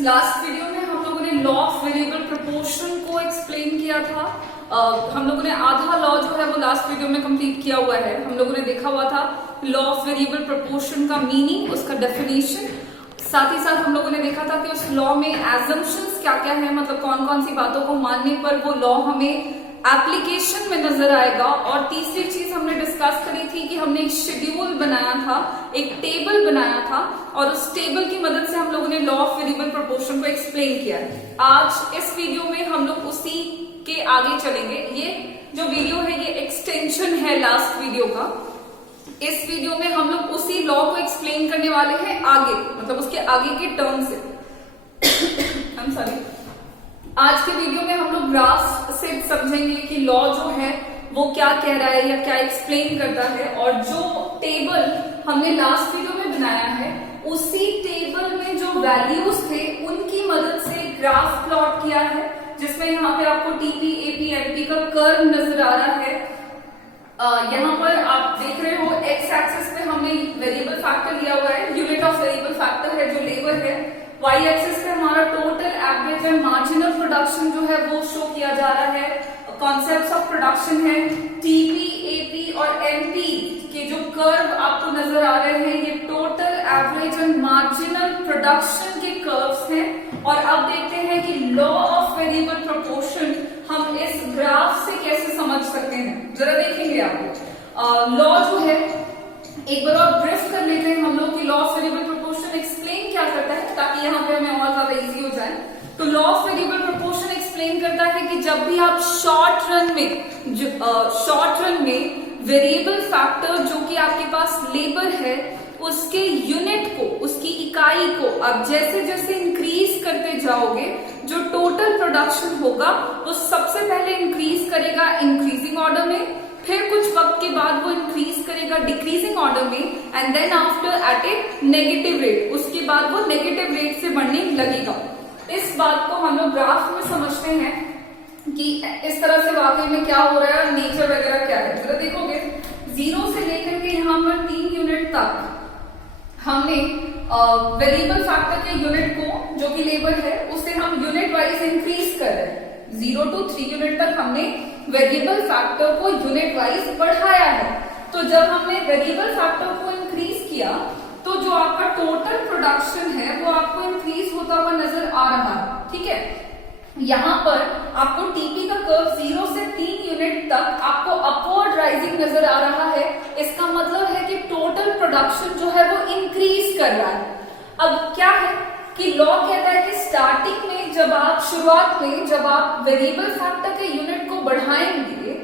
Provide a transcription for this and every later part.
Last video में हम लोगों ने लॉ ऑफ वेरिएबल प्रोपोर्शन को एक्सप्लेन किया था। हम लोगों ने आधा लॉ जो है वो लास्ट वीडियो में कंप्लीट किया हुआ है। हम लोगों ने देखा हुआ था लॉ ऑफ वेरिएबल प्रोपोर्शन का मीनिंग, उसका डेफिनेशन। साथ ही साथ हम लोगों ने देखा था कि उस लॉ में एजम्पशंस क्या क्या है, मतलब कौन कौन सी बातों को मानने पर वो लॉ हमें एप्लीकेशन में नजर आएगा। और तीसरी चीज हमने डिस्कस करी थी कि हमने एक शेड्यूल बनाया था, एक टेबल बनाया था, और उस टेबल की मदद से हम लोगों ने लॉ ऑफ वेरिएबल प्रोपोर्शन को एक्सप्लेन किया है। आज इस वीडियो में हम लोग उसी के आगे चलेंगे। ये जो वीडियो है ये एक्सटेंशन है लास्ट वीडियो का। इस वीडियो में हम लोग उसी लॉ को एक्सप्लेन करने वाले हैं आगे, मतलब उसके आगे के टर्म से। I'm sorry। आज के वीडियो में हम लोग ग्राफ से समझेंगे कि लॉ जो है वो क्या कह रहा है या क्या एक्सप्लेन करता है। और जो टेबल हमने लास्ट वीडियो में बनाया है उसी टेबल में जो वैल्यूज थे उनकी मदद से ग्राफ प्लॉट किया है, जिसमें यहाँ पे आपको टीपी, एपी, एमपी का कर्व नजर आ रहा है। यहाँ पर आप देख रहे हो एक्स एक्सिस पे हमने वेरिएबल फैक्टर लिया हुआ है, यूनिट ऑफ वेरिएबल फैक्टर है जो लेबर है। वाई एक्सिस पे हमारा total, average and marginal production जो है वो शो किया जा रहा है। कॉन्सेप्ट्स ऑफ प्रोडक्शन है टीपी, एपी और एमपी के जो कर्व आपको नजर आ रहे हैं ये total, average and marginal production के कर्व्स हैं। और अब देखते हैं कि लॉ ऑफ वेरिएबल प्रोपोर्शन हम इस ग्राफ से कैसे समझ सकते हैं, जरा देखेंगे आप। लॉ जो है एक बार और ब्रीफ कर लेते हैं हम लोग कि law of variable proportion explain क्या करता है, ताकि यहाँ पे हमें और ज्यादा इजी हो जाए। तो law of variable proportion explain करता है कि जब भी आप शॉर्ट रन में वेरिएबल फैक्टर जो कि आपके पास लेबर है उसके यूनिट को, उसकी इकाई को आप जैसे जैसे इंक्रीज करते जाओगे, जो टोटल प्रोडक्शन होगा वो सबसे पहले इंक्रीज करेगा इंक्रीजिंग ऑर्डर में, फिर कुछ वक्त के बाद वो इंक्रीज करेगा डिक्रीजिंग ऑर्डर में, and then after at a negative rate, उसके बाद वो नेगेटिव रेट से बढ़ने लगेगा। इस बात को हम लोग ग्राफ में समझते हैं कि इस तरह से वाकई में क्या हो रहा है और नेचर वगैरह क्या है। जरा देखोगे 0 से लेकर के यहाँ पर 3 यूनिट तक हमने वेरिएबल फैक्टर के यूनिट को, जो कि लेबर है, उसे हम यूनिट वाइज इंक्रीज कर रहे हैं। 0 to 3 यूनिट तक हमने वेरिएबल फैक्टर को यूनिट वाइज बढ़ाया है। तो जब हमने वेरिएबल फैक्टर को इंक्रीज किया तो जो आपका टोटल प्रोडक्शन है वो आपको इंक्रीज होता हुआ नजर आ रहा है। ठीक है, यहाँ पर आपको टीपी का कर्व 0 से 3 यूनिट तक आपको अपवर्ड राइजिंग नजर आ रहा है। इसका मतलब है कि टोटल प्रोडक्शन जो है वो इंक्रीज कर रहा है। अब क्या है कि लॉ कहता है कि स्टार्टिंग में शुरुआत में जब आप वेरिएबल फैक्टर के यूनिट को बढ़ाएंगे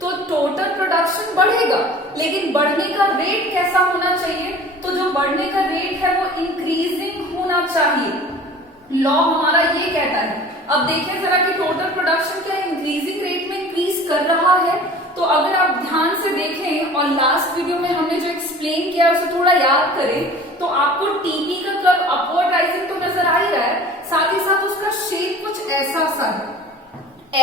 तो टोटल प्रोडक्शन बढ़ेगा, लेकिन बढ़ने का रेट कैसा होना चाहिए? तो जो बढ़ने का रेट है वो इंक्रीजिंग होना चाहिए। लॉ हमारा ये कहता है। अब देखें जरा कि टोटल प्रोडक्शन क्या इंक्रीजिंग रेट में इंक्रीज कर रहा है। तो अगर आप ध्यान से देखें और लास्ट वीडियो में हमने जो एक्सप्लेन किया उसे थोड़ा याद करें तो आपको टीपी का कर्व अपवर्ड राइजिंग तो नजर आ ही रहा है, साथ ही साथ उसका शेप कुछ ऐसा सा है।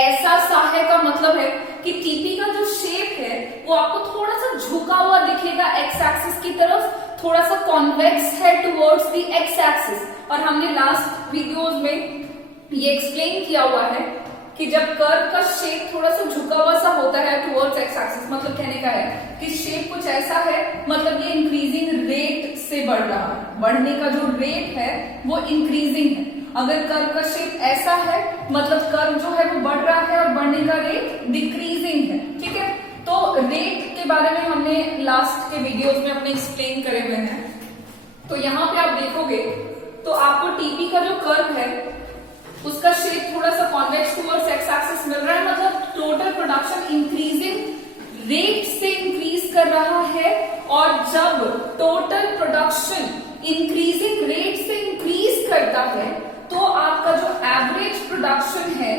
ऐसा सा है का मतलब है कि टीपी का जो शेप है वो आपको थोड़ा सा झुका हुआ दिखेगा एक्स एक्सिस की तरफ, थोड़ा सा कॉन्वेक्स है टुवर्ड्स द एक्स एक्सिस। और हमने लास्ट वीडियोस में ये एक्सप्लेन किया हुआ है कि जब कर्व का शेप थोड़ा सा झुका हुआ सा होता है टुवर्ड्स एक्स एक्सिस, मतलब कहने का है कि शेप कुछ ऐसा है, मतलब ये इंक्रीजिंग रेट से बढ़ रहा है, बढ़ने का जो रेट है वो इंक्रीजिंग है। अगर कर्व का शेप ऐसा है मतलब कर्व जो है वो बढ़ रहा है और बढ़ने का रेट डिक्रीजिंग है। ठीक है, तो रेट के बारे में हमने लास्ट के वीडियोस में अपने एक्सप्लेन करे हुए हैं। तो यहाँ पे आप देखोगे तो आपको टीपी का जो कर्व है उसका शेप थोड़ा सा कॉन्वेक्स टुवर्ड्स एक्स एक्सिस मिल रहा है, मतलब टोटल प्रोडक्शन इंक्रीजिंग रेट से इंक्रीज कर रहा है। और जब टोटल प्रोडक्शन इंक्रीजिंग रेट से इंक्रीज करता है तो आपका जो एवरेज प्रोडक्शन है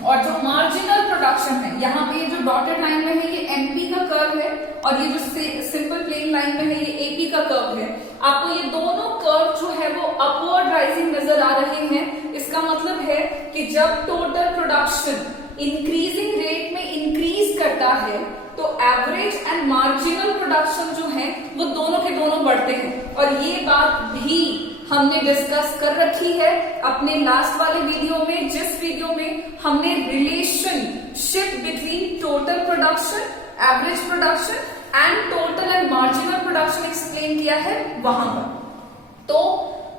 और जो मार्जिनल प्रोडक्शन है, यहाँ पे ये जो डॉटेड लाइन में है ये एमपी का कर्व है और ये जो सिंपल प्लेन लाइन में है ये एपी का कर्व है। आपको ये दोनों कर्व जो है वो अपवर्ड राइजिंग नजर आ रहे हैं। इसका मतलब है कि जब टोटल प्रोडक्शन इंक्रीजिंग रेट में इंक्रीज करता है तो एवरेज एंड मार्जिनल प्रोडक्शन जो है वो दोनों के दोनों बढ़ते हैं। और ये बात भी हमने डिस्कस कर रखी है अपने लास्ट वाले वीडियो में, जिस वीडियो में हमने relationship between total production, average production and total and marginal production explain किया है वहां पर। तो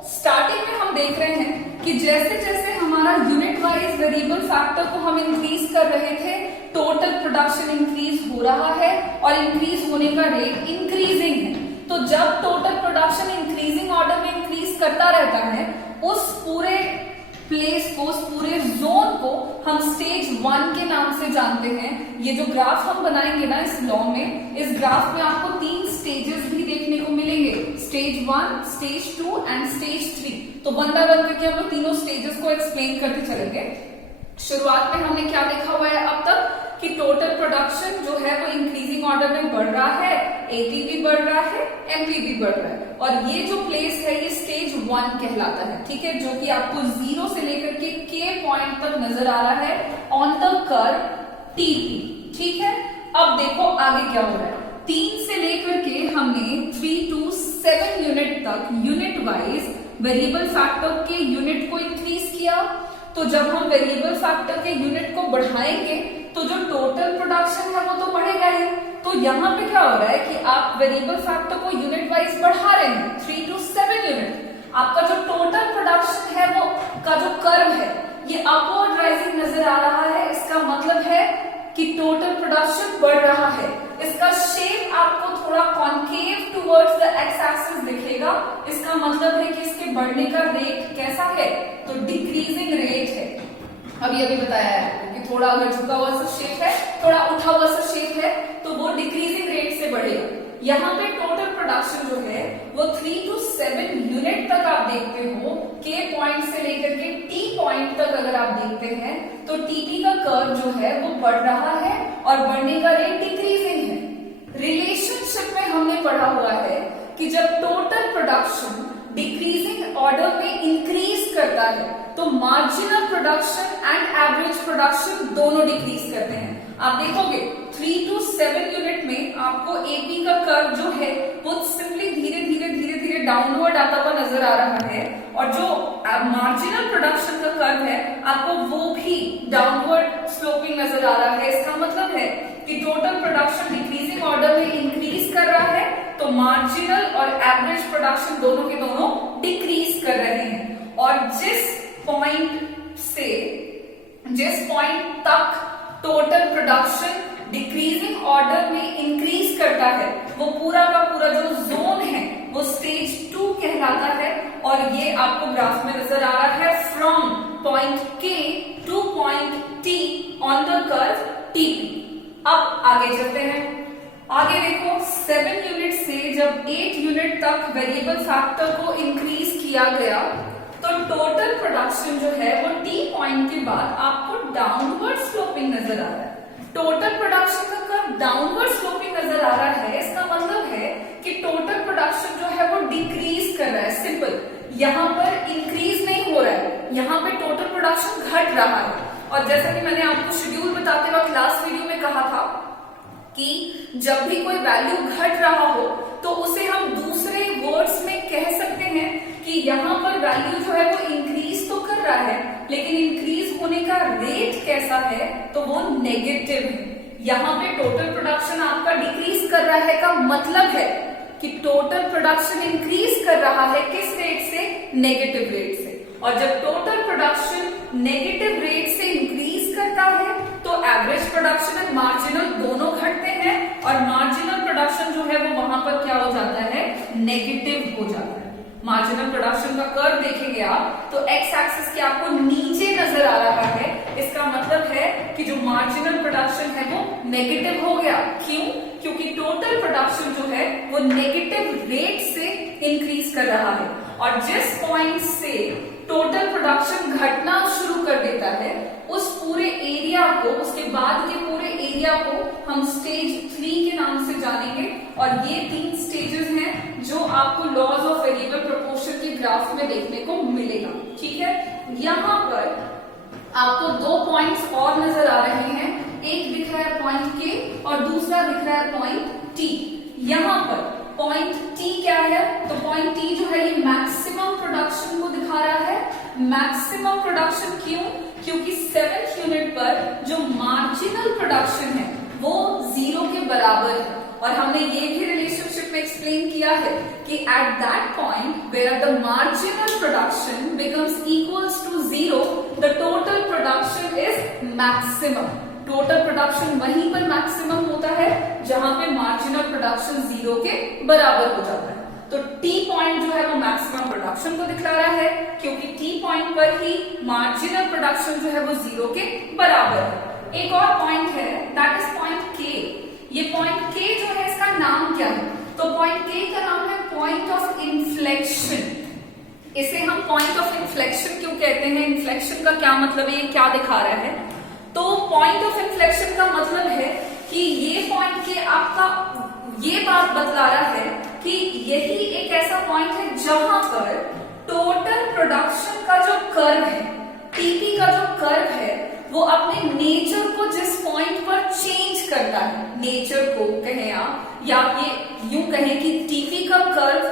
स्टार्टिंग में हम देख रहे हैं कि जैसे जैसे हमारा यूनिट वाइज वेरिएबल फैक्टर को हम इंक्रीज कर रहे थे, टोटल प्रोडक्शन इंक्रीज हो रहा है और इंक्रीज होने का रेट इंक्रीजिंग है। तो जब टोटल प्रोडक्शन इंक्रीजिंग ऑर्डर में इंक्रीज करता रहता है, उस पूरे प्लेस को, उस पूरे जोन को हम स्टेज 1 के नाम से जानते हैं। ये जो ग्राफ हम बनाएंगे ना इस लॉ में, इस ग्राफ में आपको 3 स्टेजेस भी देखने को मिलेंगे, स्टेज 1, स्टेज 2 एंड स्टेज 3। तो वन बाय वन करके हम लोग तीनों स्टेजेस को एक्सप्लेन करते चलेंगे। शुरुआत में हमने क्या देखा हुआ है अब तक कि टोटल प्रोडक्शन जो है वो इंक्रीजिंग ऑर्डर में बढ़ रहा है, एपी भी बढ़ रहा है, एमपी भी बढ़ रहा है, और ये जो प्लेस है ये स्टेज 1 कहलाता है, ठीक है, जो कि आपको 0 से लेकर के के पॉइंट तक नजर आ रहा है ऑन द कर्व टीपी, ठीक है। अब देखो आगे क्या हो रहा है। 3 से लेकर के हमने 3 to 7 यूनिट तक यूनिट वाइज वेरिएबल फैक्टर के यूनिट को इंक्रीज किया। तो जब हम वेरिएबल फैक्टर के यूनिट को बढ़ाएंगे तो जो टोटल प्रोडक्शन है वो तो बढ़ेगा ही। तो यहाँ पे क्या हो रहा है कि आप वेरिएबल फैक्टर को यूनिट वाइज बढ़ा रहे हैं 3 to 7 यूनिट। आपका जो टोटल प्रोडक्शन है वो का जो कर्व है ये अपवर्ड राइजिंग नजर आ रहा है। इसका मतलब है कि टोटल प्रोडक्शन बढ़ रहा है। इसका शेप आपको थोड़ा concave towards the x axis दिखेगा। इसका मतलब है कि इसके बढ़ने का रेट कैसा है, तो डिक्रीजिंग रेट है। अभी बताया है कि थोड़ा अगर झुका हुआ सा शेप है, थोड़ा उठा हुआ सा शेप है, तो वो डिक्रीजिंग रेट से बढ़ेगा। यहाँ पे टोटल प्रोडक्शन जो है वो 3 to 7 यूनिट तक आप देखते हो, के पॉइंट से लेकर के टी पॉइंट तक अगर आप देखते हैं तो टीपी का कर्व जो है वो बढ़ रहा है और बढ़ने का रेट डिक्रीजिंग है। रिलेशनशिप में हमने पढ़ा हुआ है कि जब टोटल प्रोडक्शन डिक्रीजिंग ऑर्डर में इंक्रीज करता है तो marginal production and average production दोनों डिक्रीज करते हैं। आप देखोगे 3 to 7 यूनिट में आपको एपी का कर्व जो है वो सिंपली धीरे धीरे डाउनवर्ड आता हुआ नजर आ रहा है, और जो मार्जिनल प्रोडक्शन का कर्व है आपको वो भी डाउनवर्ड स्लोपिंग नजर आ रहा है। इसका मतलब है कि टोटल प्रोडक्शन डिक्रीजिंग ऑर्डर में इंक्रीज कर रहा है तो मार्जिनल और एवरेज प्रोडक्शन दोनों के दोनों डिक्रीज कर रहे हैं। और जिस पॉइंट तक टोटल प्रोडक्शन डिक्रीजिंग ऑर्डर में इंक्रीज करता है वो पूरा का पूरा जो जोन है वो स्टेज 2 कहलाता है। और ये आपको ग्राफ में नजर आ रहा है फ्रॉम पॉइंट के two point T on the curve TP. अब आगे चलते हैं। आगे देखो 7 यूनिट से जब 8 यूनिट तक वेरिएबल फैक्टर को इंक्रीज किया गया तो टोटल प्रोडक्शन जो है वो टी पॉइंट के बाद आपको डाउनवर्ड स्लोपिंग नजर आ रहा है। टोटल प्रोडक्शन का कर्व डाउनवर्ड स्लोपिंग नजर आ रहा है। इसका मतलब है कि टोटल प्रोडक्शन जो है वो डिक्रीज कर रहा है। सिंपल, यहाँ पर इंक्रीज नहीं हो रहा है, यहाँ पे टोटल प्रोडक्शन घट रहा है। और जैसा कि मैंने आपको शेड्यूल बताते वक्त लास्ट वीडियो में कहा था कि जब भी कोई वैल्यू घट रहा हो तो उसे हम दूसरे वर्ड्स में कह सकते हैं कि यहाँ पर वैल्यू जो है वो इंक्रीज तो कर रहा है लेकिन इंक्रीज होने का रेट कैसा है, तो वो नेगेटिव है। यहाँ पे टोटल प्रोडक्शन आपका डिक्रीज कर रहा है का मतलब है कि टोटल प्रोडक्शन इंक्रीज कर रहा है किस रेट से, नेगेटिव रेट से। और जब टोटल प्रोडक्शन नेगेटिव रेट से इंक्रीज करता है तो एवरेज प्रोडक्शन एंड मार्जिनल दोनों घटते हैं और मार्जिनल प्रोडक्शन जो है वो वहां पर क्या हो जाता है, नेगेटिव हो जाता है। मार्जिनल प्रोडक्शन का कर्व देखेंगे आप तो एक्स एक्सिस के आपको नीचे नजर आ रहा है। इसका मतलब है कि जो मार्जिनल प्रोडक्शन है वो नेगेटिव हो गया। क्यों? क्योंकि टोटल प्रोडक्शन जो है वो नेगेटिव रेट से इंक्रीज कर रहा है। और जिस पॉइंट से टोटल प्रोडक्शन घटना शुरू कर देता है उस पूरे एरिया को, उसके बाद के पूरे एरिया को हम स्टेज 3 के नाम से जानेंगे। और ये 3 स्टेजेस हैं जो आपको लॉज ऑफ वेरिएबल प्रोपोर्शन के ग्राफ में देखने को मिलेगा। ठीक है, यहाँ पर आपको 2 पॉइंट्स और नजर आ रहे हैं। एक दिख रहा है पॉइंट के और दूसरा दिख रहा है पॉइंट टी। यहाँ पर पॉइंट टी क्या है, तो पॉइंट टी जो है ये मैक्सिमम मैक्सिमम प्रोडक्शन को दिखा रहा है। मैक्सिमम प्रोडक्शन क्यों? क्योंकि 7th यूनिट पर जो मार्जिनल प्रोडक्शन है वो 0 के बराबर है। और हमने ये भी रिलेशनशिप में एक्सप्लेन किया है कि at that point where the marginal production becomes equals to 0 the total production is maximum. Total production वहीं पर मैक्सिमम होता है जहां पे मार्जिनल प्रोडक्शन 0 के बराबर हो जाता है। तो टी पॉइंट जो है वो मैक्सिमम प्रोडक्शन को दिखला रहा है, क्योंकि टी पॉइंट पर ही मार्जिनल प्रोडक्शन जो है वो 0 के बराबर है। एक और पॉइंट है, दैट इज पॉइंट के। ये पॉइंट के जो है इसका नाम क्या है? तो पॉइंट के का नाम है पॉइंट ऑफ इन्फ्लेक्शन। इसे हम पॉइंट ऑफ इन्फ्लेक्शन क्यों कहते हैं? इन्फ्लेक्शन का क्या मतलब है, ये क्या दिखा रहा है? तो पॉइंट ऑफ इन्फ्लेक्शन का मतलब है कि ये पॉइंट के आपका ये बात बतला रहा है कि यही एक ऐसा पॉइंट है जहां पर टोटल प्रोडक्शन का जो कर्व है, टीपी का जो कर्व है, वो अपने नेचर को जिस पॉइंट पर चेंज करता है, नेचर को कहें आप, या ये यूं कहें कि टीपी का कर्व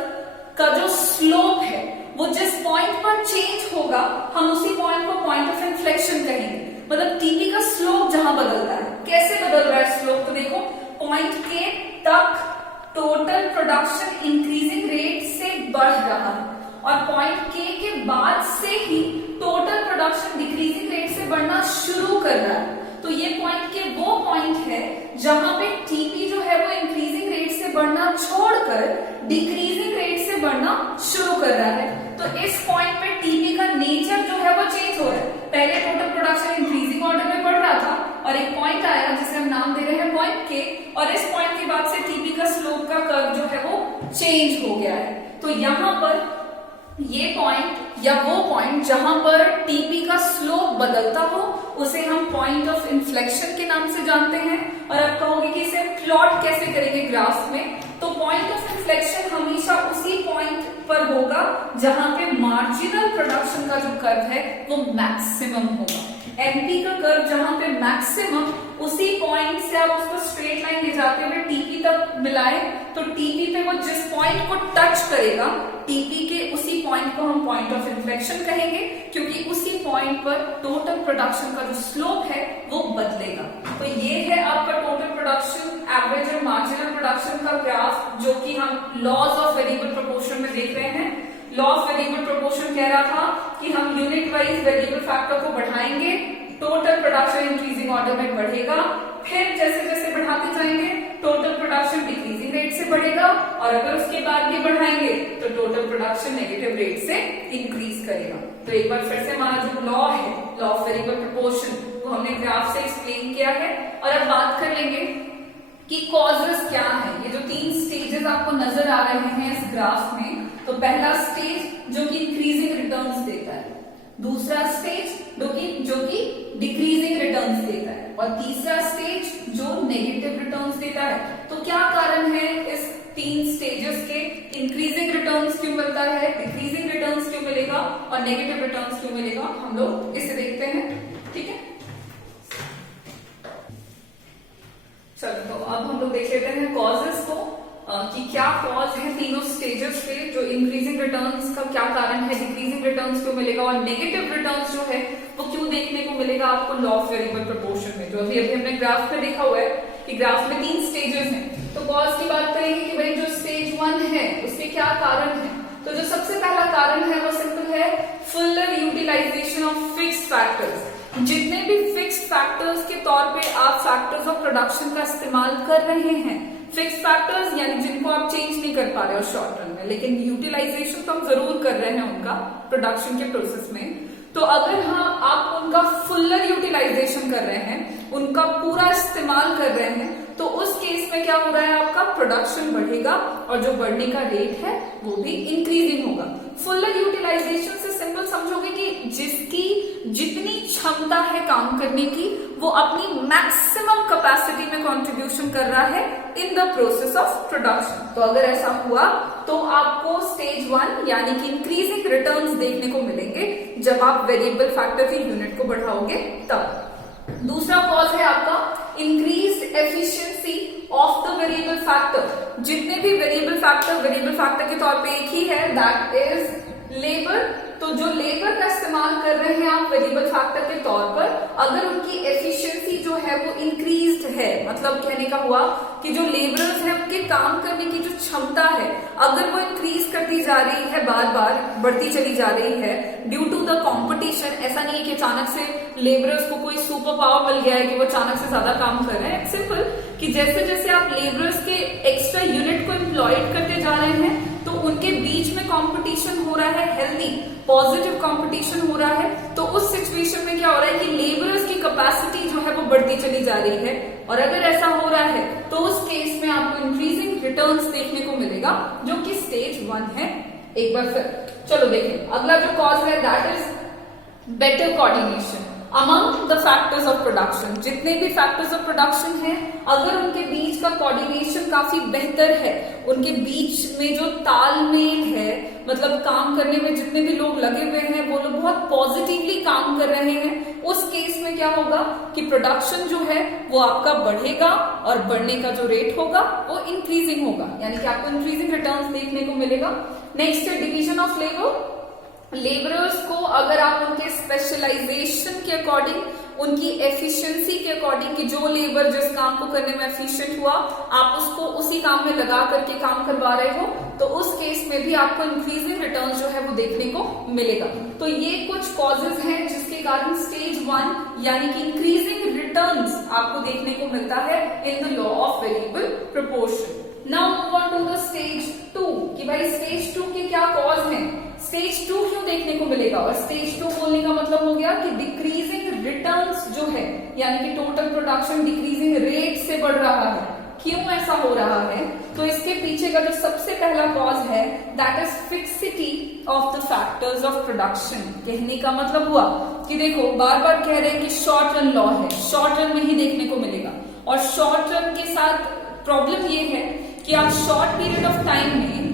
का जो स्लोप है वो जिस पॉइंट पर चेंज होगा, हम उसी पॉइंट को पॉइंट ऑफ इन्फ्लेक्शन कहेंगे। मतलब टीपी का स्लोप जहां बदल रहा है, कैसे बदल रहा है स्लोप? तो देखो, पॉइंट के तक टोटल प्रोडक्शन इंक्रीजिंग रेट से बढ़ रहा है और पॉइंट के बाद से ही टोटल प्रोडक्शन डिक्रीजिंग रेट से बढ़ना शुरू कर रहा है। तो ये पॉइंट के वो पॉइंट है जहां पे टीपी जो है वो इंक्रीजिंग रेट से बढ़ना छोड़कर डिक्रीजिंग रेट से बढ़ना शुरू कर रहा है। तो इस पॉइंट पे टीपी का नेचर जो है वो चेंज हो रहा है। पहले टोटल प्रोडक्शन इंक्रीजिंग ऑर्डर में बढ़ रहा था और एक पॉइंट आया जिसे हम नाम दे रहे हैं पॉइंट के, और इस पॉइंट के बाद से टीपी का स्लोप का कर्व जो है वो चेंज हो गया है। तो यहां पर ये पॉइंट या वो पॉइंट जहां पर टीपी का स्लोप बदलता हो उसे हम पॉइंट ऑफ इन्फ्लेक्शन के नाम से जानते हैं। और आप कहोगे कि इसे प्लॉट कैसे करेंगे ग्राफ में? तो पॉइंट ऑफ इन्फ्लेक्शन हमेशा उसी पॉइंट पर होगा जहां पे मार्जिनल प्रोडक्शन का जो कर्व है वो मैक्सिमम होगा। एनपी का कर्व जहां पे मैक्सिमम, उसी पॉइंट से आप उसको स्ट्रेट लाइन ले जाते हुए टीपी तक मिलाए तो टीपी पे वो जिस पॉइंट को टच करेगा, टीपी के उसी पॉइंट को हम पॉइंट ऑफ इन्फ्लेक्शन कहेंगे, क्योंकि उसी पॉइंट पर टोटल प्रोडक्शन का जो स्लोप है वो बदलेगा। तो ये है आपका टोटल प्रोडक्शन, एवरेज और मार्जिनल प्रोडक्शन का ग्राफ, जो कि हम लॉज ऑफ वेरिएबल प्रोपोर्शन में देख रहे हैं। लॉ ऑफ वेरिएबल प्रोपोर्शन कह रहा था कि हम यूनिट वाइज वेरिएबल फैक्टर को बढ़ाएंगे, टोटल प्रोडक्शन इंक्रीजिंग ऑर्डर में बढ़ेगा, फिर जैसे जैसे बढ़ाते जाएंगे टोटल प्रोडक्शन डिक्रीजिंग रेट से बढ़ेगा, और अगर उसके बाद भी बढ़ाएंगे तो टोटल प्रोडक्शन नेगेटिव रेट से इंक्रीज करेगा। तो एक बार फिर से हमारा जो लॉ है, लॉ ऑफ वेरिएबल प्रोपोर्शन, वो हमने ग्राफ से एक्सप्लेन किया है। और अब बात कर लेंगे कि कॉजेस क्या है। ये जो 3 स्टेजेस आपको नजर आ रहे हैं इस ग्राफ में, तो पहला स्टेज जो कि इंक्रीजिंग रिटर्न्स देता है, दूसरा स्टेज जो कि डिक्रीजिंग रिटर्न्स देता है, और तीसरा स्टेज जो नेगेटिव रिटर्न्स देता है। तो क्या कारण है इस 3 स्टेजेस के? इंक्रीजिंग रिटर्न्स क्यों मिलता है, डिक्रीजिंग रिटर्न्स क्यों मिलेगा और नेगेटिव रिटर्न्स क्यों मिलेगा, हम लोग इसे देखते हैं। ठीक है, चलो तो अब हम लोग देख लेते हैं कॉजेस को, कि क्या कॉज है तीनों स्टेजेस पे। जो इंक्रीजिंग रिटर्न्स का क्या कारण है, डिक्रीजिंग रिटर्न्स क्यों मिलेगा, और नेगेटिव रिटर्न्स जो है वो क्यों देखने को मिलेगा आपको लॉ ऑफ वेरिएबल प्रोपोर्शन में, जो अभी हमने ग्राफ में देखा हुआ है कि ग्राफ में 3 स्टेजेस हैं। तो कॉज की बात करेंगे कि भाई जो स्टेज 1 है उसके क्या कारण है। तो जो सबसे पहला कारण है वो सिंपल है, fuller utilization of fixed factors. जितने भी फिक्स्ड फैक्टर्स के तौर पे आप फैक्टर्स ऑफ प्रोडक्शन का इस्तेमाल कर रहे हैं, फिक्स्ड फैक्टर्स यानी जिनको आप चेंज नहीं कर पा रहे हो शॉर्ट रन में, लेकिन यूटिलाइजेशन तो हम जरूर कर रहे हैं उनका प्रोडक्शन के प्रोसेस में। तो अगर आप उनका फुलर यूटिलाइजेशन कर रहे हैं, उनका पूरा इस्तेमाल कर रहे हैं, तो उस केस में क्या हो रहा है, आपका प्रोडक्शन बढ़ेगा और जो बढ़ने का रेट है वो भी इंक्रीजिंग होगा। फुलर यूटिलाइजेशन से सिंपल समझोगे कि जिसकी जितनी क्षमता है काम करने की, वो अपनी मैक्सिमम कैपेसिटी में कंट्रीब्यूशन कर रहा है in the process of production. तो अगर ऐसा हुआ तो आपको स्टेज 1 यानी कि इंक्रीजिंग रिटर्न्स देखने को मिलेंगे जब आप वेरिएबल फैक्टर की यूनिट को बढ़ाओगे तब। दूसरा कॉज है आपका increased efficiency of the variable factor. जितने भी वेरिएबल फैक्टर के तौर पे एक ही है, दैट इज लेबर, तो जो लेबर का इस्तेमाल कर रहे हैं आप वेरिएबल फैक्टर के तौर पर, अगर उनकी एफिशिएंसी जो है वो इंक्रीज्ड है, मतलब कहने का हुआ कि जो लेबरर्स हैं उनके काम करने की जो क्षमता है अगर वो इंक्रीज करती जा रही है, बार बार बढ़ती चली जा रही है ड्यू टू द कंपटीशन। ऐसा नहीं है कि अचानक से लेबरर्स को कोई सुपर पावर मिल गया है कि वो अचानक से ज्यादा काम कर रहे हैं। सिंपल कि जैसे जैसे आप लेबरर्स के एक्स्ट्रा यूनिट को एम्प्लॉयड करते जा रहे हैं तो उनके बीच में कंपटीशन हो रहा है, हेल्दी पॉजिटिव कंपटीशन हो रहा है। तो उस सिचुएशन में क्या हो रहा है कि लेबरर्स की कैपेसिटी जो है वो बढ़ती चली जा रही है, और अगर ऐसा हो रहा है तो उस केस में आपको इंक्रीजिंग रिटर्न्स देखने को मिलेगा, जो कि स्टेज 1 है। एक बार फिर चलो देखें, अगला जो कॉज है that is better coordination among the factors of production. जितने भी फैक्टर्स ऑफ प्रोडक्शन हैं, अगर उनके बीच का कोऑर्डिनेशन काफी बेहतर है, उनके बीच में जो तालमेल है, मतलब काम करने में जितने भी लोग लगे हुए हैं वो लोग बहुत पॉजिटिवली काम कर रहे हैं, उस केस में क्या होगा कि प्रोडक्शन जो है वो आपका बढ़ेगा और बढ़ने का जो रेट होगा वो इंक्रीजिंग होगा, यानी कि आपको इंक्रीजिंग रिटर्न्स देखने को मिलेगा। नेक्स्ट है डिवीजन ऑफ लेबर। लेबरर्स को अगर आप उनके स्पेशलाइजेशन के अकॉर्डिंग, उनकी एफिशिएंसी के अकॉर्डिंग कि जो लेबर जिस काम को करने में एफिशिएंट हुआ आप उसको उसी काम में लगा करके काम करवा रहे हो, तो उस केस में भी आपको इंक्रीजिंग रिटर्न जो है वो देखने को मिलेगा। तो ये कुछ कॉजेज हैं जिसके कारण स्टेज 1 यानी कि इंक्रीजिंग रिटर्न्स आपको देखने को मिलता है in the law of variable proportion. Now move on to the stage 2 कि भाई स्टेज 2 के क्या कॉज हैं, स्टेज 2 क्यों देखने को मिलेगा। और स्टेज 2 बोलने का मतलब हो गया कि डिक्रीजिंग रिटर्न्स जो है, यानी कि टोटल प्रोडक्शन डिक्रीजिंग रेट से बढ़ रहा है। क्यों ऐसा हो रहा है, तो इसके पीछे का जो सबसे पहला कॉज है that is fixity of the factors of production. कहने का मतलब हुआ कि देखो बार बार कह रहे हैं कि शॉर्ट रन लॉ है, शॉर्ट रन में ही देखने को मिलेगा, और शॉर्ट रन के साथ प्रॉब्लम ये है कि आप शॉर्ट पीरियड ऑफ टाइम में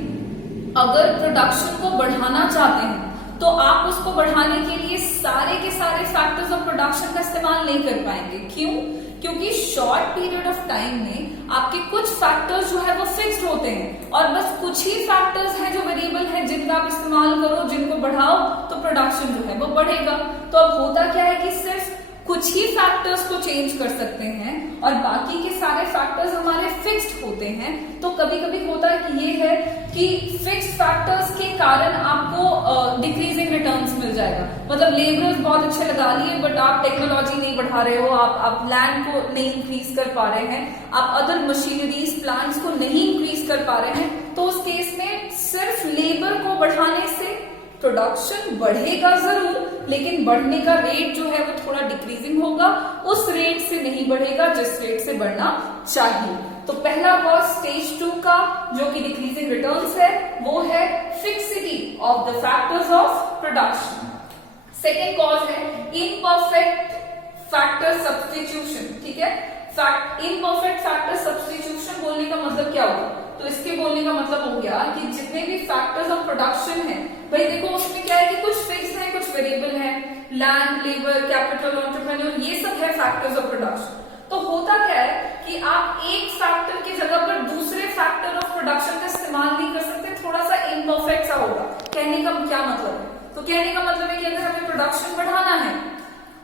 अगर प्रोडक्शन को बढ़ाना चाहते हैं तो आप उसको बढ़ाने के लिए सारे के सारे फैक्टर्स ऑफ प्रोडक्शन का इस्तेमाल नहीं कर पाएंगे। क्यों? क्योंकि शॉर्ट पीरियड ऑफ टाइम में आपके कुछ फैक्टर्स जो है वो फिक्स्ड होते हैं, और बस कुछ ही फैक्टर्स हैं जो वेरिएबल हैं जिनका आप इस्तेमाल करो, जिनको बढ़ाओ तो प्रोडक्शन जो है वो बढ़ेगा। तो अब होता क्या है कि सिर्फ कुछ ही फैक्टर्स को चेंज कर सकते हैं और बाकी के सारे फैक्टर्स हमारे फिक्स्ड होते हैं। तो कभी कभी होता है कि ये है कि फिक्स्ड फैक्टर्स के कारण आपको डिक्रीजिंग रिटर्न्स मिल जाएगा, मतलब लेबरर्स बहुत अच्छे लगा लिए बट आप टेक्नोलॉजी नहीं बढ़ा रहे हो, आप लैंड को नहीं इंक्रीज कर पा रहे हैं, आप अदर मशीनरीज प्लांट्स को नहीं इंक्रीज कर पा रहे हैं, तो उस केस में सिर्फ लेबर को बढ़ाने से प्रोडक्शन बढ़ेगा जरूर, लेकिन बढ़ने का रेट जो है वो थोड़ा डिक्रीजिंग होगा, उस रेट से नहीं बढ़ेगा जिस रेट से बढ़ना चाहिए। तो पहला कॉज स्टेज 2 का जो कि डिक्रीजिंग रिटर्न्स है वो है fixity of the factors of production. Second cause है इम्परफेक्ट फैक्टर सब्स्टिट्यूशन। ठीक है, इम्परफेक्ट फैक्टर सब्स्टिट्यूशन बोलने का मतलब क्या होगा, तो इसके बोलने का मतलब हो गया कि जितने भी फैक्टर्स ऑफ प्रोडक्शन है, भाई देखो उसमें क्या है कि कुछ फिक्स है कुछ वेरिएबल है, लैंड, लेबर, कैपिटल, एंटरप्रेन्योर, ये सब है फैक्टर्स ऑफ प्रोडक्शन। तो होता क्या है कि आप एक फैक्टर की जगह पर दूसरे फैक्टर ऑफ प्रोडक्शन का इस्तेमाल नहीं कर सकते, थोड़ा सा इम्परफेक्ट सा होगा। कहने का क्या मतलब है, तो कहने का मतलब है कि अगर हमें प्रोडक्शन बढ़ाना है,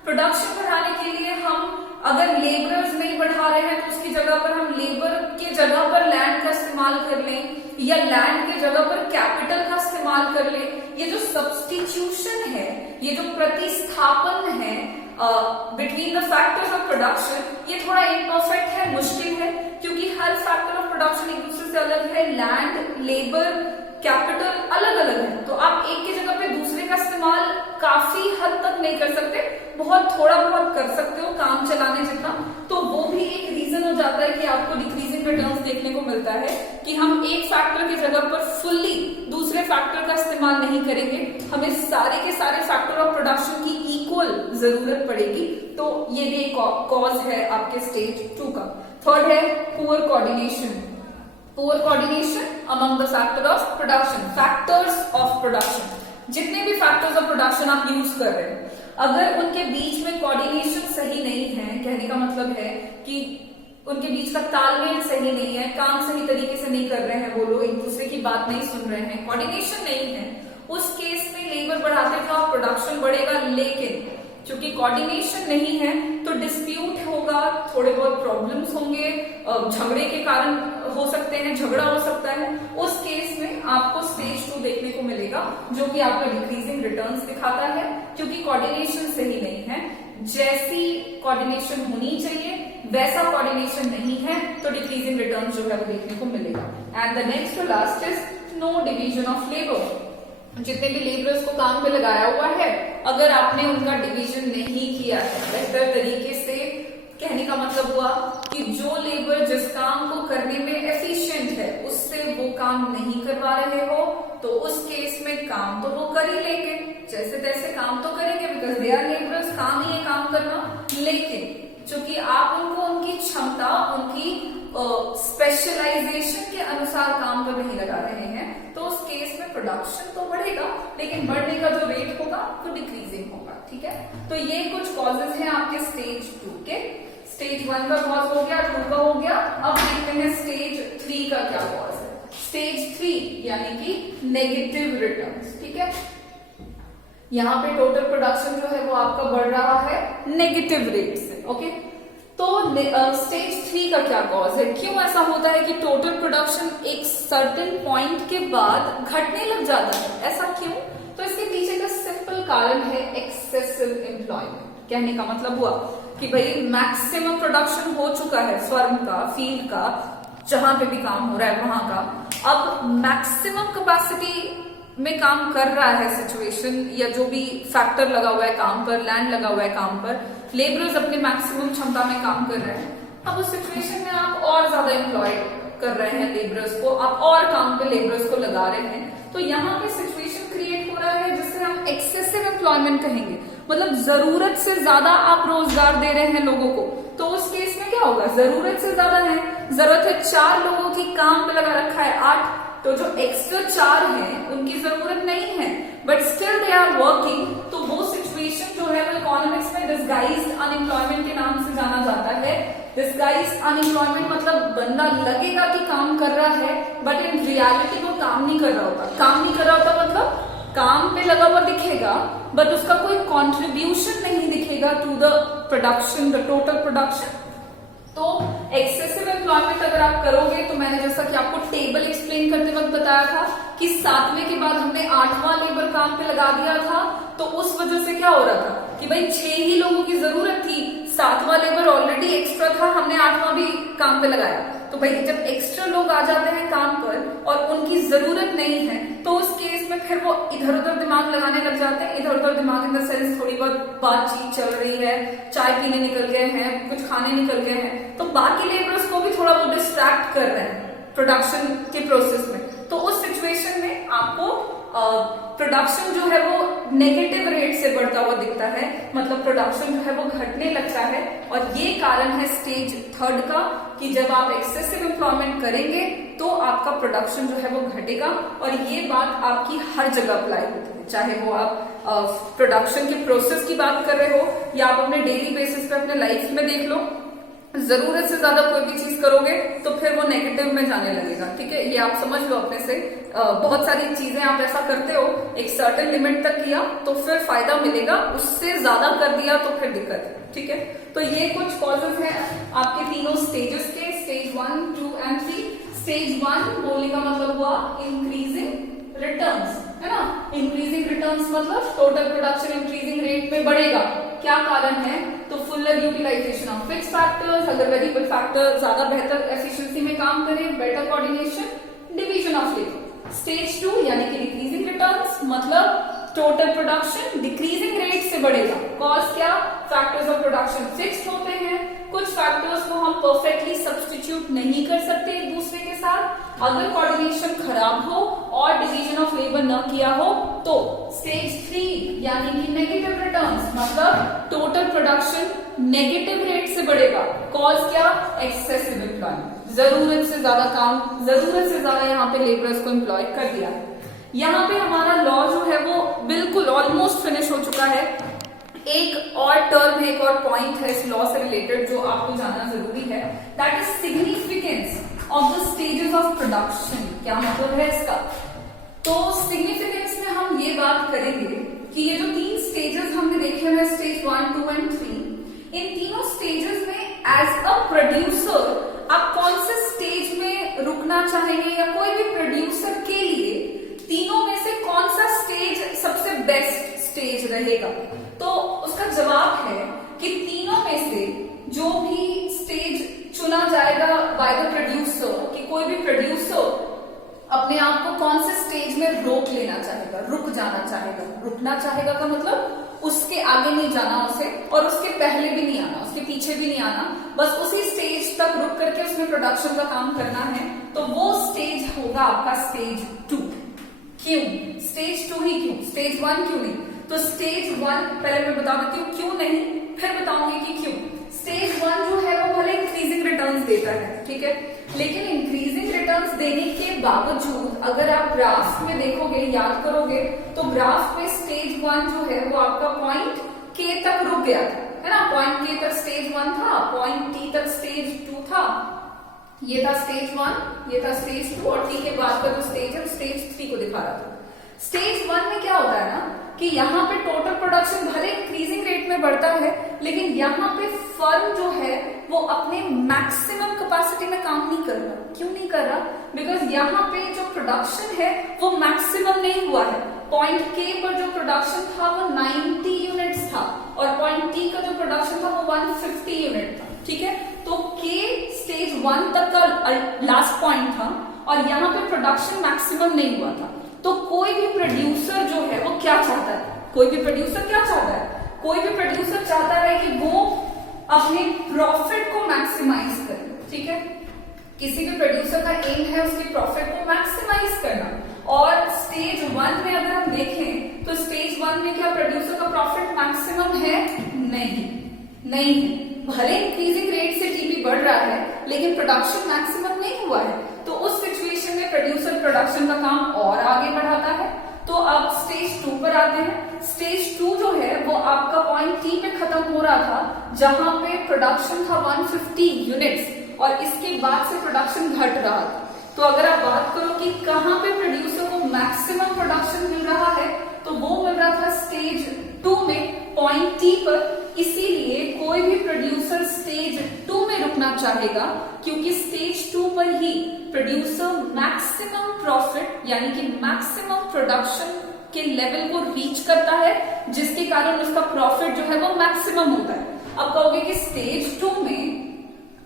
प्रोडक्शन बढ़ाने के लिए हम अगर लेबरर्स नहीं बढ़ा रहे हैं तो उसकी जगह पर हम लेबर के जगह पर लैंड का इस्तेमाल कर लें, या लैंड के जगह पर कैपिटल का इस्तेमाल कर ले। ये जो सब्स्टिट्यूशन है, ये जो प्रतिस्थापन है between the factors of production, ये थोड़ा इम्परफेक्ट है, मुश्किल है, क्योंकि हर फैक्टर ऑफ प्रोडक्शन एक दूसरे से अलग है, लैंड, लेबर, कैपिटल अलग अलग है, तो आप एक की जगह पे दूसरे का इस्तेमाल काफी हद तक नहीं कर सकते, बहुत थोड़ा बहुत कर सकते हो काम चलाने जितना। तो वो भी एक रीजन हो जाता है कि आपको डिक्रीजिंग रिटर्न्स देखने को मिलता है कि हम एक फैक्टर की जगह पर फुल्ली दूसरे फैक्टर का इस्तेमाल नहीं करेंगे, हमें सारे के सारे फैक्टर ऑफ प्रोडक्शन की इक्वल जरूरत पड़ेगी। तो ये भी एक कॉज है आपके स्टेज 2 का। थर्ड है poor coordination. Poor coordination among the factor of production, factors of production, जितने भी फैक्टर्स ऑफ प्रोडक्शन आप यूज कर रहे हैं, अगर उनके बीच में कोऑर्डिनेशन सही नहीं है, कहने का मतलब है कि उनके बीच का तालमेल सही नहीं है, काम सही तरीके से नहीं कर रहे हैं, वो लोग एक दूसरे की बात नहीं सुन रहे हैं, कोऑर्डिनेशन नहीं है, उस केस में लेबर बढ़ाते जाओ, प्रोडक्शन बढ़ेगा, लेकिन क्योंकि कोऑर्डिनेशन नहीं है तो डिस्प्यूट होगा, थोड़े बहुत प्रॉब्लम्स होंगे, झगड़े के कारण हो सकते हैं, झगड़ा हो सकता है। उस केस में आपको स्टेज 2 देखने को मिलेगा, जो कि आपका डिक्रीजिंग रिटर्न्स दिखाता है, क्योंकि कोऑर्डिनेशन सही नहीं है। जैसी कोऑर्डिनेशन होनी चाहिए वैसा कोऑर्डिनेशन नहीं है, तो डिक्रीजिंग रिटर्न्स जो है वो देखने को मिलेगा। And the next last is no division of labour. जितने भी लेबरर्स को काम पे लगाया हुआ है, अगर आपने उनका डिवीजन नहीं किया है बेहतर तरीके से, कहने का मतलब हुआ कि जो लेबर जिस काम को करने में एफिशिएंट है उससे वो काम नहीं करवा रहे हो, तो उस केस में काम तो वो कर ही लेंगे, जैसे तैसे काम तो करेंगे, बिकॉज दे आर लेबरर्स, काम ही है काम करना। लेकिन चूंकि आप उनको उनकी क्षमता, उनकी स्पेशलाइजेशन के अनुसार काम पर नहीं लगा रहे हैं, तो उस केस में प्रोडक्शन तो बढ़ेगा, लेकिन बढ़ने का जो रेट होगा वो डिक्रीजिंग होगा। ठीक है, तो ये कुछ कॉजेज हैं आपके स्टेज 2 के। स्टेज 1 का कॉज हो गया, 2 का हो गया, अब देखते हैं स्टेज 3 का क्या कॉज है। स्टेज 3 यानी कि नेगेटिव रिटर्न्स। ठीक है, यहाँ पे टोटल प्रोडक्शन जो है वो आपका बढ़ रहा है नेगेटिव रेट से। ओके, तो स्टेज 3 का क्या कॉज है, क्यों ऐसा होता है कि टोटल प्रोडक्शन एक सर्टेन पॉइंट के बाद घटने लग जाता है, ऐसा क्यों? तो इसके पीछे का सिंपल कारण है एक्सेसिव एम्प्लॉयमेंट। कहने का मतलब हुआ कि भाई मैक्सिमम प्रोडक्शन हो चुका है फर्म का, फील्ड का, जहां पे भी काम हो रहा है वहां का, अब मैक्सिमम कैपेसिटी में काम कर रहा है सिचुएशन, या जो भी फैक्टर लगा हुआ है काम पर, लैंड लगा हुआ है काम पर, लेबरर्स अपने मैक्सिमम क्षमता में काम कर रहे हैं। अब उस सिचुएशन में आप और ज्यादा एम्प्लॉय कर रहे हैं लेबरर्स को, आप और काम पे लेबरर्स को लगा रहे हैं, तो यहाँ पे सिचुएशन क्रिएट हो रहा है जिसे हम एक्सेसिव एम्प्लॉयमेंट कहेंगे। मतलब जरूरत से ज्यादा आप रोजगार दे रहे हैं लोगों को, तो उस केस में क्या होगा, जरूरत से ज्यादा है, जरूरत है 4 लोगों की, काम पे लगा रखा है 8, तो जो एक्स्ट्रा 4 हैं उनकी जरूरत नहीं है, but still they are working. तो वो सिचुएशन जो है वो इकोनॉमिक्स में डिस्गाइज्ड अनएम्प्लॉयमेंट के नाम से जाना जाता है। डिस्गाइज्ड अनएम्प्लॉयमेंट मतलब बंदा लगेगा कि काम कर रहा है, बट इन रियलिटी वो काम नहीं कर रहा होता। काम नहीं कर रहा होता मतलब काम पे लगा हुआ दिखेगा, बट उसका कोई कॉन्ट्रीब्यूशन नहीं दिखेगा to the production, the total production. तो एक्सेसिव एम्प्लॉयमेंट अगर आप करोगे, तो मैंने जैसा कि आपको टेबल एक्सप्लेन करते वक्त बताया था कि 7वें के बाद हमने 8वां लेबर काम पे लगा दिया था, तो उस वजह से क्या हो रहा था कि भाई 6 ही लोगों की जरूरत थी, 7वां लेबर ऑलरेडी एक्स्ट्रा था, हमने 8वां भी काम पे लगाया। तो भाई जब एक्स्ट्रा लोग आ जाते हैं काम पर और उनकी जरूरत नहीं है, तो उस केस में फिर वो इधर उधर दिमाग लगाने लग जाते हैं। इधर उधर दिमाग इन द सेंस थोड़ी बहुत बातचीत चल रही है, चाय पीने निकल गए हैं, कुछ खाने निकल गए हैं, तो बाकी लेबर्स को भी थोड़ा बहुत डिस्ट्रैक्ट कर रहे हैं प्रोडक्शन के प्रोसेस में। तो उस सिचुएशन में आपको प्रोडक्शन जो है वो नेगेटिव रेट से बढ़ता हुआ दिखता है, मतलब प्रोडक्शन जो है वो घटने लगता है। और ये कारण है स्टेज 3 का कि जब आप एक्सेसिव एम्प्लॉयमेंट करेंगे तो आपका प्रोडक्शन जो है वो घटेगा। और ये बात आपकी हर जगह अप्लाई होती है, चाहे वो आप प्रोडक्शन के प्रोसेस की बात कर रहे हो या आप अपने डेली बेसिस पे अपने लाइफ में देख लो, जरूरत से ज्यादा कोई भी चीज करोगे तो फिर वो नेगेटिव में जाने लगेगा। ठीक है, ये आप समझ लो अपने से। बहुत सारी चीजें आप ऐसा करते हो, एक सर्टेन लिमिट तक किया तो फिर फायदा मिलेगा, उससे ज्यादा कर दिया तो फिर दिक्कत है। ठीक है, तो ये कुछ कॉजेज हैं आपके तीनों स्टेजेस के, स्टेज 1, 2 एंड 3। स्टेज 1 बोलने का मतलब हुआ इंक्रीजिंग रिटर्न्स, है ना। इंक्रीजिंग रिटर्न्स मतलब टोटल प्रोडक्शन इंक्रीजिंग रेट में बढ़ेगा। क्या कारण है, तो fuller utilization of fix factors, अगर वेरिएबल फैक्टर ज्यादा बेहतर एफिशिएंसी में काम करें, better coordination, division of labour. Stage 2 यानी कि डिक्रीजिंग रिटर्न्स मतलब टोटल प्रोडक्शन डिक्रीजिंग रेट से बढ़ेगा। कॉज क्या, फैक्टर्स ऑफ प्रोडक्शन फिक्स्ड होते हैं, कुछ फैक्टर्स को हम परफेक्टली सब्स्टिट्यूट नहीं कर सकते एक दूसरे के साथ। अगर कोऑर्डिनेशन खराब हो और डिवीजन ऑफ लेबर न किया हो तो स्टेज 3 यानी कि नेगेटिव रिटर्न्स मतलब टोटल प्रोडक्शन नेगेटिव रेट से बढ़ेगा। कॉज क्या, एक्सेसिव एम्प्लॉयमेंट, जरूरत से ज्यादा काम, जरूरत से ज्यादा यहाँ पे लेबरर्स को एम्प्लॉय कर दिया। यहाँ पे हमारा लॉ जो है वो बिल्कुल ऑलमोस्ट फिनिश हो चुका है। एक और टर्म, एक और पॉइंट है इस लॉ से रिलेटेड जो आपको जानना जरूरी है, that is significance of the stages of production. क्या मतलब है इसका, तो सिग्निफिकेंस में में हम ये बात करेंगे कि ये जो 3 स्टेजेस हमने देखे हैं, स्टेज 1, 2 एंड 3, इन तीनों स्टेजेस में एज अ प्रोड्यूसर आप कौन से स्टेज में रुकना चाहेंगे, या कोई भी प्रोड्यूसर के लिए तीनों में से कौन सा स्टेज सबसे बेस्ट स्टेज रहेगा? तो उसका जवाब है कि तीनों में से जो भी स्टेज चुना जाएगा बाय द प्रोड्यूसर, कि कोई भी प्रोड्यूसर अपने आप को कौन से स्टेज में रोक लेना चाहेगा, रुक जाना चाहेगा। रुकना चाहेगा का मतलब उसके आगे नहीं जाना उसे, और उसके पहले भी नहीं आना, उसके पीछे भी नहीं आना, बस उसी स्टेज तक रुक करके उसमें प्रोडक्शन का काम करना है, तो वो स्टेज होगा आपका स्टेज 2। क्यों स्टेज 2 ही, क्यों स्टेज 1 क्यों नहीं? तो स्टेज 1 पहले मैं बता देती हूँ क्यों नहीं, फिर बताऊंगी कि क्यों। स्टेज 1 जो है वो भले इंक्रीजिंग रिटर्न्स देता है, ठीक है, लेकिन इंक्रीजिंग रिटर्न्स देने के बावजूद अगर आप ग्राफ में देखोगे, याद करोगे, तो ग्राफ में स्टेज 1 जो है वो आपका पॉइंट के तक रुक गया था, है ना। पॉइंट के तक स्टेज 1 था, पॉइंट टी तक स्टेज 2 था, ये था स्टेज 1, ये था स्टेज 2, और टी के बाद का जो स्टेज है स्टेज 3 को दिखा रहा था। स्टेज 1 में क्या होता है ना कि यहाँ पे टोटल प्रोडक्शन भले इंक्रीजिंग रेट में बढ़ता है, लेकिन यहाँ पे फर्म जो है वो अपने मैक्सिमम कैपेसिटी में काम नहीं कर रहा। क्यों नहीं कर रहा? बिकॉज यहाँ पे जो प्रोडक्शन है वो मैक्सिमम नहीं हुआ है। पॉइंट के पर जो प्रोडक्शन था वो 90 यूनिट्स था, और पॉइंट टी का जो प्रोडक्शन था वो 150 यूनिट था, ठीक है। तो के स्टेज 1 तक का लास्ट पॉइंट था, और यहाँ पे प्रोडक्शन मैक्सिमम नहीं हुआ था। तो कोई भी प्रोड्यूसर जो है वो क्या चाहता है? कोई भी प्रोड्यूसर क्या चाहता है? कोई भी प्रोड्यूसर चाहता है कि वो अपने प्रॉफिट को मैक्सिमाइज करे, ठीक है। किसी भी प्रोड्यूसर का एम है उसके प्रॉफिट को मैक्सिमाइज करना। और स्टेज 1 में अगर हम देखें तो स्टेज 1 में क्या प्रोड्यूसर का प्रॉफिट मैक्सिमम है? नहीं है। भले इंक्रीजिंग रेट से टीपी बढ़ रहा है, लेकिन प्रोडक्शन मैक्सिमम नहीं हुआ है। तो उस सिचुएशन में प्रोड्यूसर प्रोडक्शन का काम और आगे बढ़ाता है। तो अब स्टेज 2 पर आते हैं। स्टेज 2 जो है वो आपका पॉइंट टी में खत्म हो रहा था, जहां पे प्रोडक्शन था 150 यूनिट्स, और इसके बाद से प्रोडक्शन घट रहा था। तो अगर आप बात करो कि कहां पे प्रोड्यूसर को मैक्सिमम प्रोडक्शन मिल रहा है, तो वो मिल रहा था स्टेज 2 में, पॉइंट टी पर। इसीलिए कोई भी प्रोड्यूसर स्टेज 2 में रुकना चाहेगा, क्योंकि स्टेज 2 पर ही प्रोड्यूसर मैक्सिमम प्रॉफिट यानी कि मैक्सिमम प्रोडक्शन के लेवल को रीच करता है, जिसके कारण उसका प्रॉफिट जो है वो मैक्सिमम होता है। अब कहोगे कि स्टेज 2 में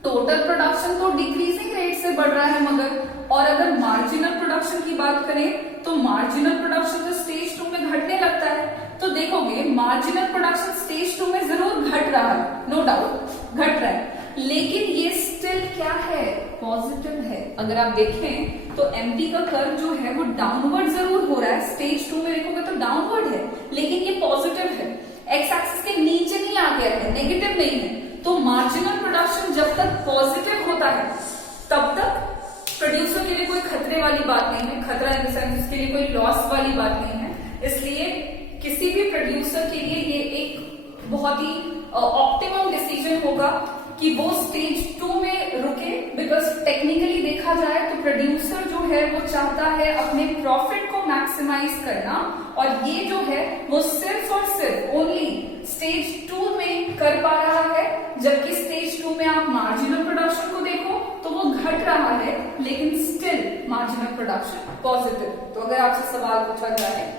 टोटल प्रोडक्शन तो डिक्रीजिंग रेट से बढ़ रहा है, मगर और अगर मार्जिनल प्रोडक्शन की बात करें तो मार्जिनल प्रोडक्शन तो स्टेज 2 में घटने लगता है। तो देखोगे मार्जिनल प्रोडक्शन स्टेज 2 में जरूर घट रहा है, नो डाउट घट रहा है, लेकिन ये स्टिल क्या है? पॉजिटिव है। अगर आप देखें तो एमपी का कर्व जो है वो डाउनवर्ड जरूर हो रहा है, स्टेज 2 में देखोगे तो डाउनवर्ड है, लेकिन ये पॉजिटिव है, एक्स एक्सिस के नीचे नहीं आ गया है, नेगेटिव नहीं है। तो मार्जिनल प्रोडक्शन जब तक पॉजिटिव होता है तब तक प्रोड्यूसर के लिए कोई खतरे वाली बात नहीं है, खतरा इन द सेंस उसके लिए कोई लॉस वाली बात नहीं है। इसलिए किसी भी प्रोड्यूसर के लिए ये एक बहुत ही ऑप्टिमम डिसीजन होगा कि वो स्टेज 2 में रुके, बिकॉज टेक्निकली देखा जाए तो प्रोड्यूसर जो है वो चाहता है अपने प्रॉफिट को मैक्सिमाइज करना, और ये जो है वो सिर्फ और सिर्फ ओनली स्टेज 2 में कर पा रहा है। जबकि स्टेज 2 में आप मार्जिनल प्रोडक्शन को देखो तो वो घट रहा है, लेकिन स्टिल मार्जिनल प्रोडक्शन पॉजिटिव। तो अगर आपसे सवाल पूछा जाए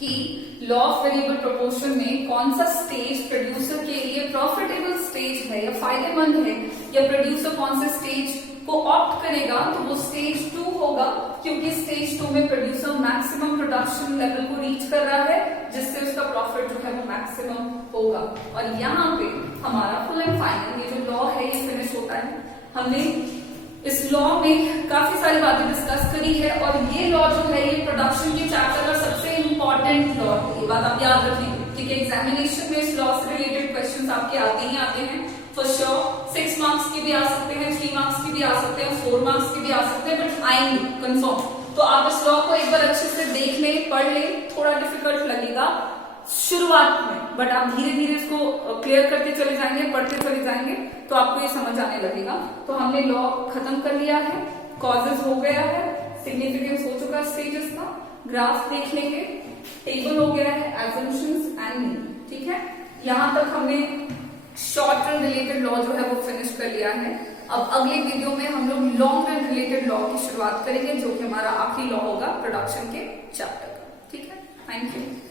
कि लॉ ऑफ वेरिएबल प्रोपोर्शन में कौन सा स्टेज प्रोड्यूसर के लिए प्रॉफिटेबल स्टेज है या फायदेमंद है, या प्रोड्यूसर कौन से स्टेज को ऑप्ट करेगा, तो वो स्टेज 2 होगा, क्योंकि स्टेज 2 में प्रोड्यूसर मैक्सिमम प्रोडक्शन लेवल को रीच कर रहा है, जिससे उसका प्रॉफिट जो है वो मैक्सिमम होगा। और यहाँ पे हमारा फुल एंड फाइनल ये जो लॉ है ये फिनिश होता है। हमने इस लॉ में काफी सारी बातें डिस्कस करी है, और ये लॉ जो है ये प्रोडक्शन के चैप्टर का सबसे इंपॉर्टेंट लॉ है, ये बात आप याद रखेंगे, ठीक है। एग्जामिनेशन में इस लॉ से रिलेटेड क्वेश्चंस आपके आते ही आते हैं फॉर श्योर। 6 मार्क्स के भी आ सकते हैं, 3 मार्क्स के भी आ सकते हैं, 4 मार्क्स के भी आ सकते हैं, बट आएंगे कंफर्म। तो आप इस लॉ को एक बार अच्छे से देख लें, पढ़ लें। थोड़ा डिफिकल्ट लगेगा शुरुआत में, बट आप धीरे धीरे इसको क्लियर करते चले जाएंगे, पढ़ते चले जाएंगे, तो आपको ये समझ आने लगेगा। तो हमने लॉ खत्म कर लिया है, कॉजेज हो गया है, सिग्निफिकेंस हो चुका स्टेजेस का, ग्राफ देख लेंगे, टेबल हो गया है, assumptions एंड मीनिंग, ठीक है। यहां तक हमने शॉर्ट रन रिलेटेड लॉ जो है वो फिनिश कर लिया है। अब अगले वीडियो में हम लोग लॉन्ग रन रिलेटेड लॉ की शुरुआत करेंगे, जो कि हमारा आखिरी लॉ होगा प्रोडक्शन के चैप्टर का, ठीक है। Thank you.